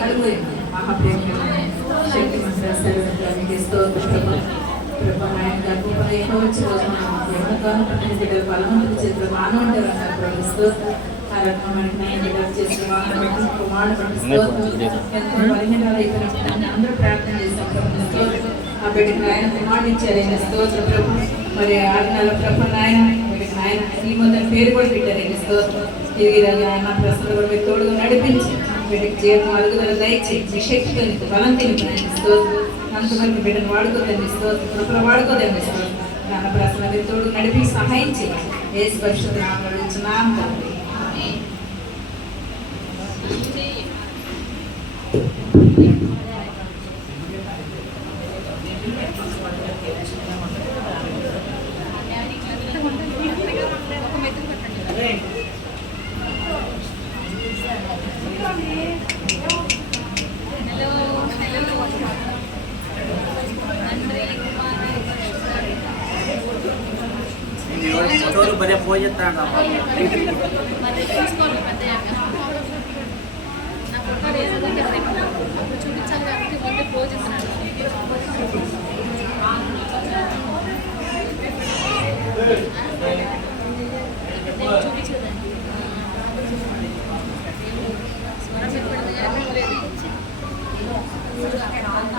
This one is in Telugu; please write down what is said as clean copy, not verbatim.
కలుగుయింది. మహాప్రేమ శక్తి మంత్రానికి స్తోత్రం ప్రభా. ఆయన గర్భఫలం ఎక్కువ వచ్చే రోజు మనం ఎవరికాను పుట్టిన బిడ్డలు బలవంతుల చేతిలో మానవ ఉంటారు అన్నారు ప్రభు. స్తోత్రం. ఆ రకం మనకి నేను బిడ్డలు చేసిన వాహనం బట్టి కుమారుడు బట్టి స్తోత్రం. ఎంతో బలహీనాలు అయిపోయినప్పుడు అందరూ ప్రార్థన చేశాం ప్రభు. స్తోత్రం. ఆ బిడ్డకి ఆయన కుమారుడు ఇచ్చారు. ఆయన స్తోత్రం ప్రభు. మరి 6 నెలల ప్రభు నాయన వీడికి నాయన ఈ మొదటి పేరు కూడా పెట్టారు. ఆయన స్తోత్రం. తిరిగి ఆయన ప్రశ్నలు కూడా మీరు తోడుగా నడిపించి వీడికి జీవనం అరుగుదల దయచి మీ శక్తితో బలం తిని ఆయన స్తోత్రం. అంతవరకు బిడ్డను వాడుకోదండి స్తోత్రం. కృపను వాడుకోదండి స్తోత్రం. నాన్న ప్రశ్న మీరు తోడు నడిపి సహాయం చేయాలి. యేసు పరిశుద్ధ నామములో ఇచ్చున్నాము తండ్రి. मोटोर बड़े पोज ना చూపించాలి